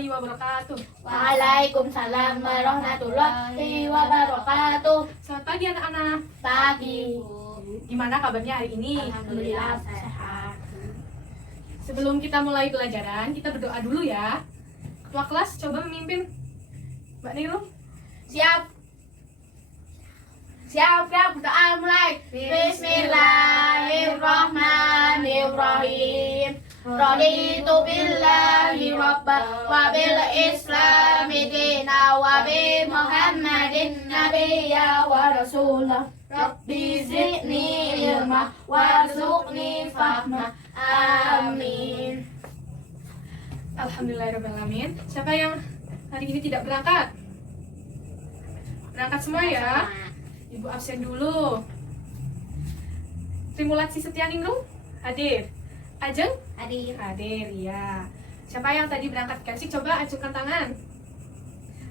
warahmatullahi wabarakatuh. Waalaikumsalam warahmatullahi wabarakatuh. Selamat pagi anak-anak. Pagi. Gimana kabarnya hari ini? Alhamdulillah sehat. Sebelum kita mulai pelajaran, kita berdoa dulu ya. Ketua kelas coba memimpin. Mbak Nilo. Siap. Siap, berdoa mulai. Bismillahirrahmanirrahim. Raditu billahi rabba wa bil islami dina wa bi Muhammadin nabiyya wa rasulah. Rabbi zidni ilma warzuqni fahma. Amin. Alhamdulillahirrahmanirrahim. Siapa yang hari ini tidak berangkat? Berangkat semua ya. Ibu absen dulu. Trimulasi Setianingrum hadir. Ajeng Hadir. hadir ya. Siapa yang tadi berangkat kasih coba acungkan tangan.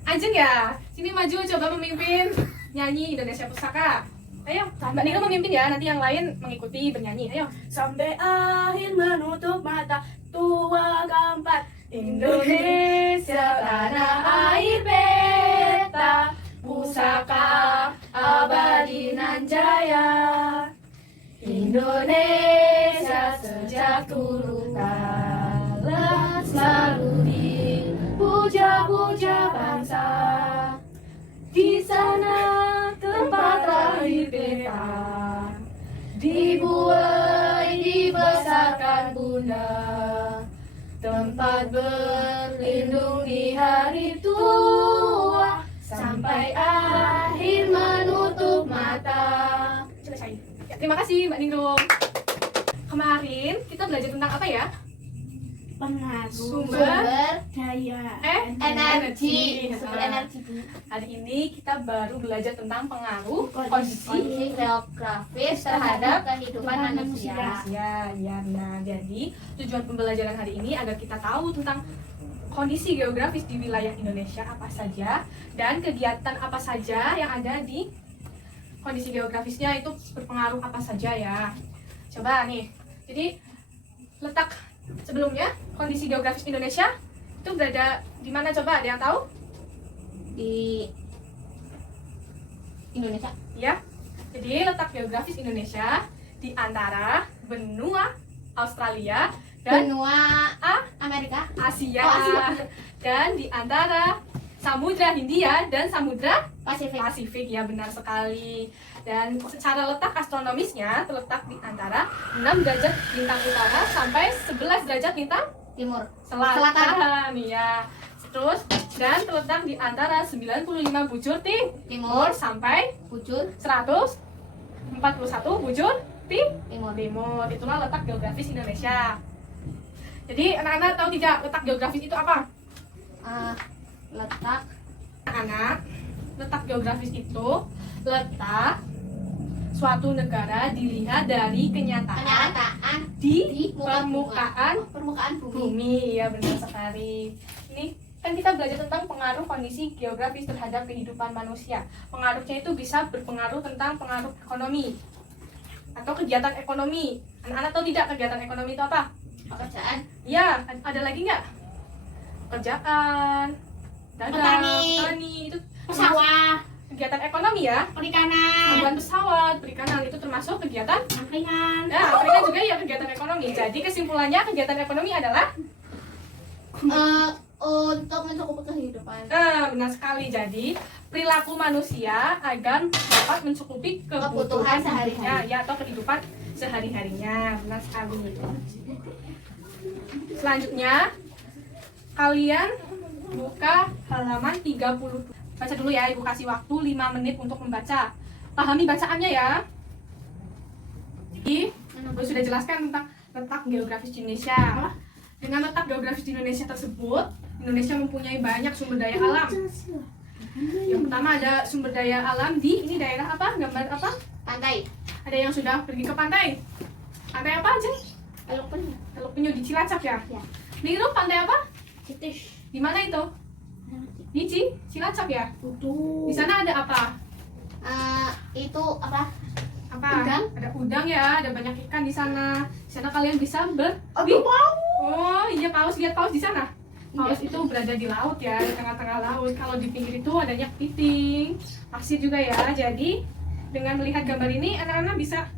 Ajeng ya. Sini maju coba memimpin nyanyi Indonesia Pusaka. Ayo, Mbak Nilo memimpin ya. Nanti yang lain mengikuti bernyanyi. Ayo. Sampai akhir menutup mata tua keempat Indonesia tanah air beta pusaka abadi nan jaya. Indonesia sejak dulu kala selalu dipuja-puja bangsa. Di sana tempat lahir beta, dibuai dibesarkan bunda, tempat berlindung di hari tua, sampai akhir menutup mata. Selesai. Ya, terima kasih Mbak Ningrum. Kemarin kita belajar tentang apa ya? Pengaruh Sumber daya energi. sumber energi. Hari ini kita baru belajar tentang pengaruh kondisi Kondisi geografis terhadap kehidupan manusia. Ya, nah jadi tujuan pembelajaran hari ini agar kita tahu tentang kondisi geografis di wilayah Indonesia apa saja dan kegiatan apa saja yang ada di kondisi geografisnya itu berpengaruh apa saja ya. Coba nih, jadi letak sebelumnya kondisi geografis Indonesia itu berada di mana coba? Ada yang tahu? Di Indonesia. Ya. Jadi letak geografis Indonesia di antara benua Australia dan Benua Amerika. Asia. Oh, Asia. Dan di antara Samudra Hindia dan Samudra Pasifik. Pasifik, ya benar sekali. Dan secara letak astronomisnya terletak di antara 6 derajat lintang utara sampai 11 derajat lintang Timur. selatan. Ya. Terus dan terletak di antara 95 bujur timur sampai Bujur. 141 bujur Timur. timur. Itulah letak geografis Indonesia. Jadi anak-anak tahu tidak letak geografis itu apa? Letak Anak, letak geografis itu letak suatu negara dilihat dari kenyataan di permukaan bumi. bumi. Ya benar sekali. Ini kan kita belajar tentang pengaruh kondisi geografis terhadap kehidupan manusia. Pengaruhnya itu bisa berpengaruh tentang pengaruh ekonomi atau kegiatan ekonomi. Anak-anak tahu tidak kegiatan ekonomi itu apa? Pekerjaan. Ya, ada lagi nggak? Pekerjaan, dagang, petani itu Sawah. kegiatan ekonomi ya. Perikanan. Pembuatan pesawat, perikanan itu termasuk kegiatan. Angkringan. Nah, perikanan juga ya kegiatan ekonomi. Jadi kesimpulannya kegiatan ekonomi adalah Untuk mencukupi kehidupan. benar sekali. Jadi perilaku manusia agar dapat mencukupi kebutuhan Kebutuhan sehari-hari. ya atau kehidupan sehari-harinya. Benar sekali. Selanjutnya kalian buka halaman 30. Baca dulu ya, Ibu kasih waktu 5 menit untuk membaca. Pahami bacaannya ya. Jadi, Ibu sudah jelaskan tentang letak geografis di Indonesia. Dengan letak geografis di Indonesia tersebut, Indonesia mempunyai banyak sumber daya alam. Yang pertama ada sumber daya alam di ini daerah apa? Gambar apa? Pantai. Ada yang sudah pergi ke pantai. Pantai apa aja? Teluk Penyu. Teluk Penyu di Cilacap ya? Ya. Niru pantai apa? Citis. Di mana itu? Di Cilacap ya? Utuh. Di sana ada apa? Itu apa? Apa? Udang. Ada udang ya, ada banyak ikan di sana. Di sana kalian bisa Aku mau. Oh iya, paus, lihat paus di sana. Paus itu berada di laut ya, di tengah-tengah laut. Kalau di pinggir itu adanya kepiting, pasir juga ya. Jadi dengan melihat gambar ini, anak-anak bisa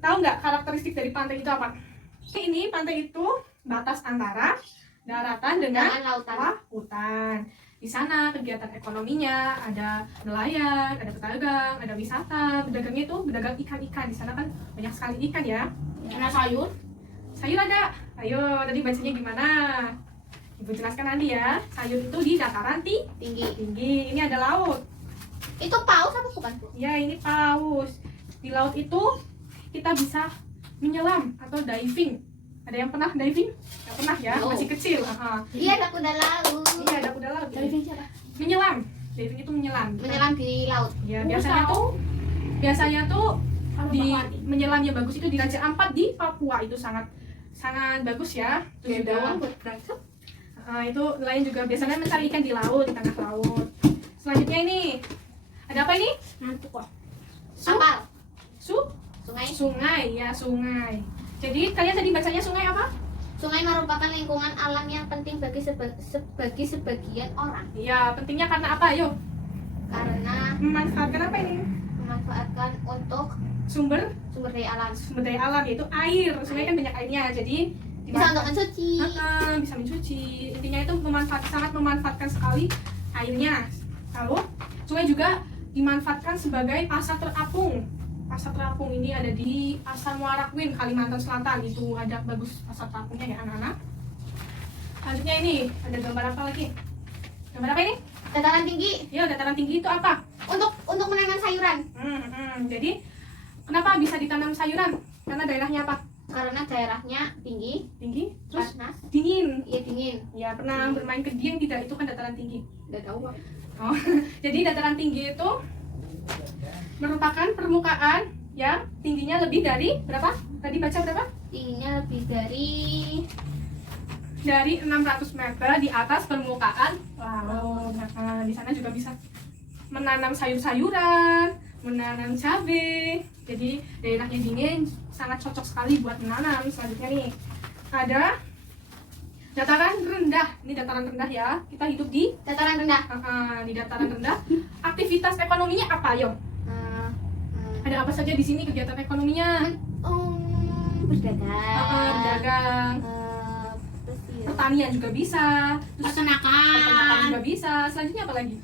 tahu nggak karakteristik dari pantai itu apa? Ini pantai itu batas antara daratan dengan lautan. Di sana kegiatan ekonominya ada nelayan, ada pedagang, ada wisata. Pedagangnya itu pedagang ikan-ikan. Di sana kan banyak sekali ikan ya. Karena sayur. Sayur ada. Ayo, tadi bacanya gimana? Ibu jelaskan nanti ya. Sayur itu di dataran Tinggi. tinggi. Ini ada laut. Itu paus apa bukan, Bu? Ya, ini paus. Di laut itu kita bisa menyelam atau diving. Ada yang pernah diving? Yang pernah ya, Oh. masih kecil. Iya, ada kuda laut. Iya, ada kuda laut. Diving siapa? Menyelam. Diving itu menyelam. Menyelam di laut. Ya, biasanya tuh di menyelam yang bagus itu di Raja Ampat di Papua. Itu sangat bagus ya. Terus juga buat berangkat. itu nelayan juga biasanya mencari ikan di laut, di tengah laut. Selanjutnya ini ada apa ini? Ngantuk kok. Su- Kapal. Sungai. Sungai. Ya, sungai. Jadi kalian tadi bacanya sungai apa? Sungai merupakan lingkungan alam yang penting bagi sebagian orang. Ya, pentingnya karena apa? Yuk, Karena memanfaatkan apa ini? memanfaatkan untuk Sumber daya alam. daya alam yaitu air. Sungai kan banyak airnya, jadi Bisa untuk mencuci. bisa mencuci. Intinya itu sangat memanfaatkan sekali airnya. Lalu sungai juga dimanfaatkan sebagai pasar terapung. Pasar terapung ini ada di Pasar Muara Kuin, Kalimantan Selatan. Itu ada bagus pasar terapungnya ya anak-anak. Selanjutnya ini ada gambar apa lagi? Gambar apa ini? Dataran tinggi Ya, dataran tinggi itu apa? untuk menanam sayuran. Jadi kenapa bisa ditanam sayuran? Karena daerahnya apa? Karena daerahnya tinggi, Tinggi, terus panas, dingin. iya dingin. Ya, pernah bermain ke Dieng tidak? Itu kan dataran tinggi. Udah tahu Pak. Oh, jadi dataran tinggi itu merupakan permukaan yang tingginya lebih dari berapa? Tadi baca berapa? Tingginya lebih dari 600 meter di atas permukaan laut. Nah, di sana juga bisa menanam sayur-sayuran, menanam cabai. Jadi daerahnya dingin, sangat cocok sekali buat menanam. Selanjutnya nih ada dataran rendah. Ini dataran rendah ya. Kita hidup di dataran rendah. di dataran rendah. Aktivitas ekonominya apa, yo? Ada apa saja di sini kegiatan ekonominya? Berdagang. Dagang, Terus ya. pertanian juga bisa, terus peternakan juga bisa. Selanjutnya apa lagi?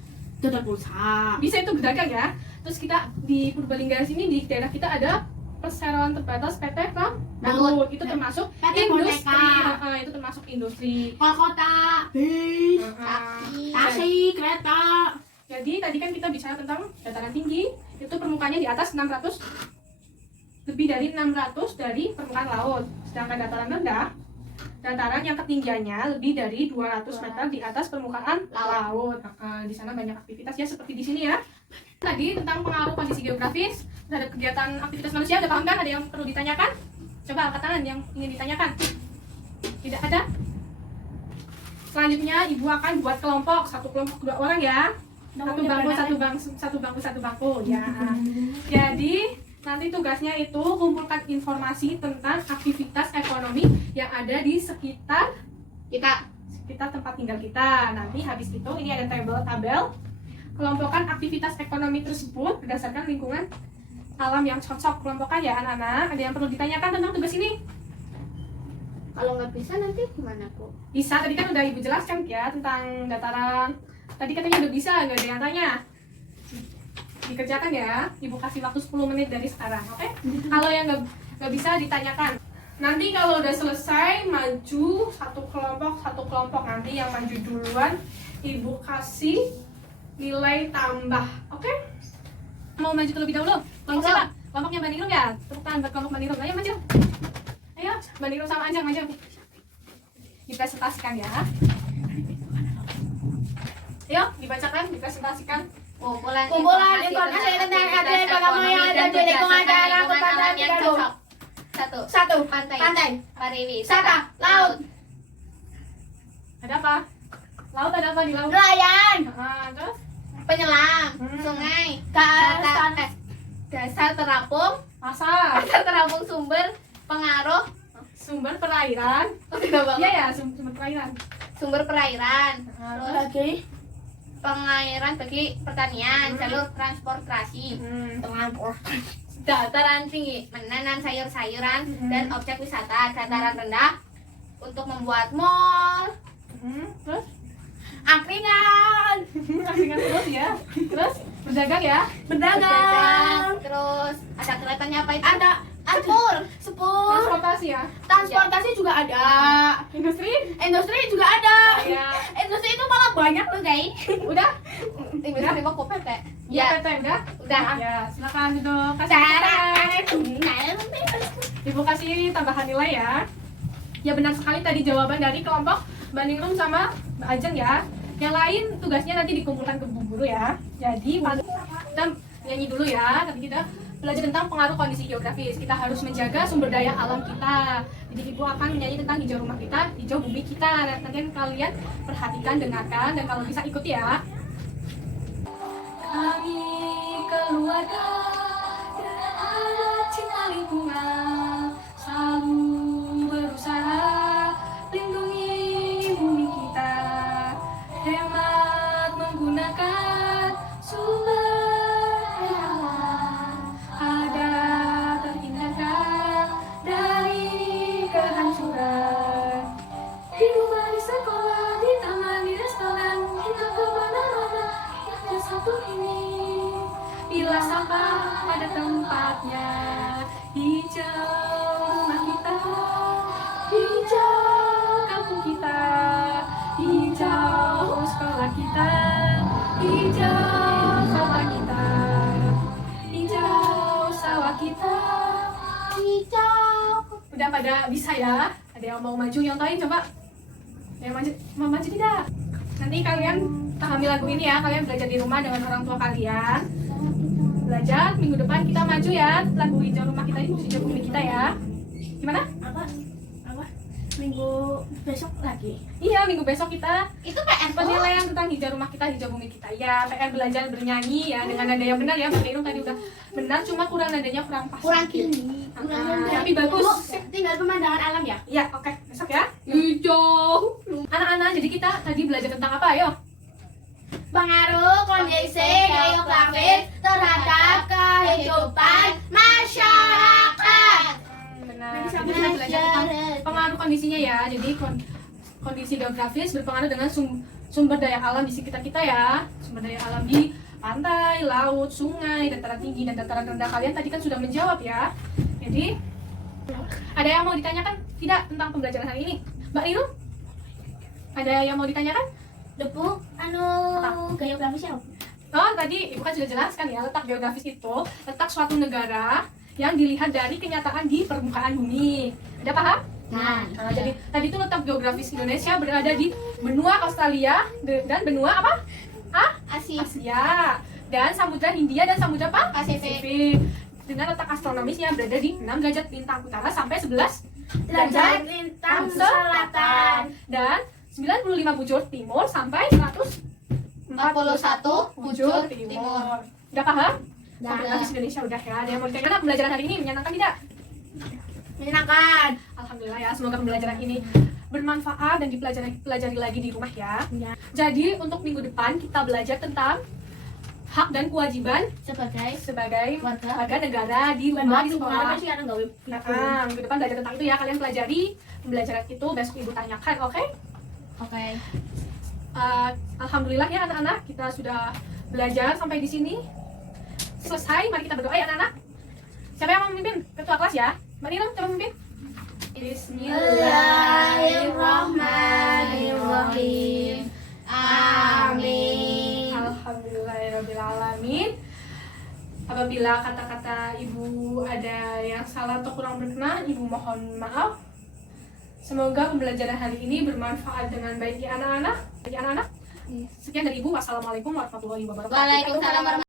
Dodol pulsa. Bisa itu berdagang ya. Terus kita di Purbalingga sini di daerah kita ada perseroan terbatas PT Rambut. Itu termasuk PT industri. Boneka. Itu termasuk industri. Kota, bis, taksi, kereta. Jadi tadi kan kita bicara tentang dataran tinggi, itu permukaannya di atas 600, lebih dari 600 dari permukaan laut. Sedangkan dataran rendah, dataran yang ketinggiannya lebih dari 200 meter di atas permukaan laut. Di sana banyak aktivitas ya seperti di sini ya. Tadi tentang pengaruh kondisi geografis terhadap kegiatan aktivitas manusia, ada paham kan? Ada yang perlu ditanyakan? Coba angkat tangan yang ingin ditanyakan. Tidak ada? Selanjutnya ibu akan buat kelompok, satu kelompok 2 orang ya. Satu bangku ya. Jadi nanti tugasnya itu kumpulkan informasi tentang aktivitas ekonomi yang ada di sekitar tempat tinggal kita. Nanti habis itu ini ada tabel kelompokkan aktivitas ekonomi tersebut berdasarkan lingkungan alam yang cocok. Kelompokkan ya anak-anak. Ada yang perlu ditanyakan tentang tugas ini? Kalau nggak bisa nanti gimana, Bu? Bisa, tadi kan udah ibu jelaskan ya tentang dataran. Tadi katanya udah bisa, nggak ada yang tanya. Dikerjakan ya, ibu kasih waktu 10 menit dari sekarang, oke? Kalau yang nggak bisa ditanyakan. Nanti kalau udah selesai, maju satu kelompok. Nanti yang maju duluan, ibu kasih nilai tambah, oke? Mau maju terlebih dahulu? Kelompok siapa? Kelompoknya Mbak Ningrum ya? Tepuk tangan buat kelompok Mbak Ningrum. Ayo maju. Ayo, Mbak Ningrum sama Anjang maju. Dipresentasikan ya. Ayo, dibacakan, dipresentasikan. Kumpulan informasi tentang aktivitas ekonomi yang ada di lingkungan daerah kepada yang cocok. Satu, Pantai. Pariwisata. wisata, laut, Ada apa? Laut ada apa di laut? nelayan, Terus? Penyelam. Hmm. Sungai. dasar terapung, Pasar, Dasar terapung sumber pengaruh. sumber perairan. Tidak, Bang. Iya ya, sumber perairan. sumber perairan, terus Lagi. pengairan bagi pertanian, jalur transportasi, dataran tinggi menanam sayur-sayuran dan objek wisata, dataran rendah untuk membuat mall, Terus? Angkringan. Angkringan terus ya. Terus berdagang ya. Berdagang. terus ada keretanya apa itu? Ada sepur. Transportasi ya. Transportasi juga ada. Industri? Industri juga ada. Ya. Industri itu malah banyak loh guys. Udah? Industri mau kopet ya? Ya, PT udah? Udah. Ya, silakan itu kasih kita. Ibu kasih tambahan nilai ya. Ya benar sekali tadi jawaban dari kelompok Mbak Ningrum sama Mbak Ajeng ya. Yang lain tugasnya nanti dikumpulkan ke Bu Guru ya. Jadi kita nyanyi dulu ya. Tapi kita belajar tentang pengaruh kondisi geografis. Kita harus menjaga sumber daya alam kita. Jadi Ibu akan menyanyi tentang hijau rumah kita, hijau bumi kita. Nanti kalian perhatikan, dengarkan, dan kalau bisa ikuti ya. Kami keluarga dengan alat cinta lingkungan selalu berusaha lindungi bumi kita, hemat menggunakan sumber daya alam, ada terhindarkan dari kehancuran. Di rumah, di sekolah, di taman, di restoran, kita kemana-mana hanya satu ini. Bila sampah pada tempatnya, hijau rumah kita, hijau kampung kita, hijau sekolah kita, hijau kota kita, hijau sawah kita, hijau. Udah pada bisa ya? Ada yang mau maju nyontoin coba? Yang mau maju tidak? Nanti kalian pahami lagu ini ya, kalian belajar di rumah dengan orang tua kalian. Belajar, minggu depan kita maju ya, lagu hijau rumah kita, hijau bumi kita ya. Gimana? Apa? Minggu besok lagi. Iya, minggu besok kita Itu PR penilaian tentang hijau rumah kita, hijau bumi kita. Ya, PR belajar bernyanyi ya, dengan nada yang benar ya. Mbak Nirung tadi udah benar, cuma kurang nadanya kurang pas. kurang sedikit. tinggi. Tapi bagus. Tinggal pemandangan alam ya. Iya, oke. Besok ya. Hijau. Anak-anak, jadi kita tadi belajar tentang apa? Ayo. Pengaruh kondisi geografis terhadap kehidupan masyarakat. Benar. Jadi kita belajar tentang pengaruh kondisinya ya. Jadi kondisi geografis berpengaruh dengan sumber daya alam di sekitar kita ya. Sumber daya alam di pantai, laut, sungai, dataran tinggi dan dataran rendah. Kalian tadi kan sudah menjawab ya. Jadi ada yang mau ditanyakan tidak tentang pembelajaran hari ini? Mbak Niru? Ada yang mau ditanyakan? Debu, geografisnya. Oh, tadi Ibu kan sudah jelaskan ya, letak geografis itu letak suatu negara yang dilihat dari kenyataan di permukaan bumi. Ada paham? Nah, Jadi tadi itu letak geografis Indonesia berada di benua Australia dan benua apa? Asia. Dan Samudra Hindia dan Samudra apa? Pasifik. Dengan letak astronomisnya berada di 6 derajat lintang utara sampai 11 Derajat lintang selatan. dan 95 bujur timur sampai 141 bujur timur. Udah paham? Udah. Geografis Indonesia udah ya. Ada yang mau ditanyakan pembelajaran hari ini menyenangkan tidak? Menyenangkan. Alhamdulillah ya, semoga pembelajaran ini bermanfaat dan dipelajari lagi di rumah ya. Ya. Jadi untuk minggu depan kita belajar tentang hak dan kewajiban sebagai warga negara di rumah di sekolah. Minggu depan belajar tentang itu ya, kalian pelajari pembelajaran itu, besok Ibu tanyakan, oke? Oke. Alhamdulillah ya anak-anak, kita sudah belajar sampai di sini. Selesai, mari kita berdoa ya anak-anak. Siapa yang mau memimpin? Ketua kelas ya. Mbak Nirung, coba memimpin. Bismillahirrahmanirrahim. Amin. Alhamdulillahirrahmanirrahim. Apabila kata-kata Ibu ada yang salah atau kurang berkenan, Ibu mohon maaf. Semoga pembelajaran hari ini bermanfaat dengan baik ya anak-anak. Sekian dari Ibu. Wassalamualaikum warahmatullahi wabarakatuh. Waalaikumsalam warahmatullahi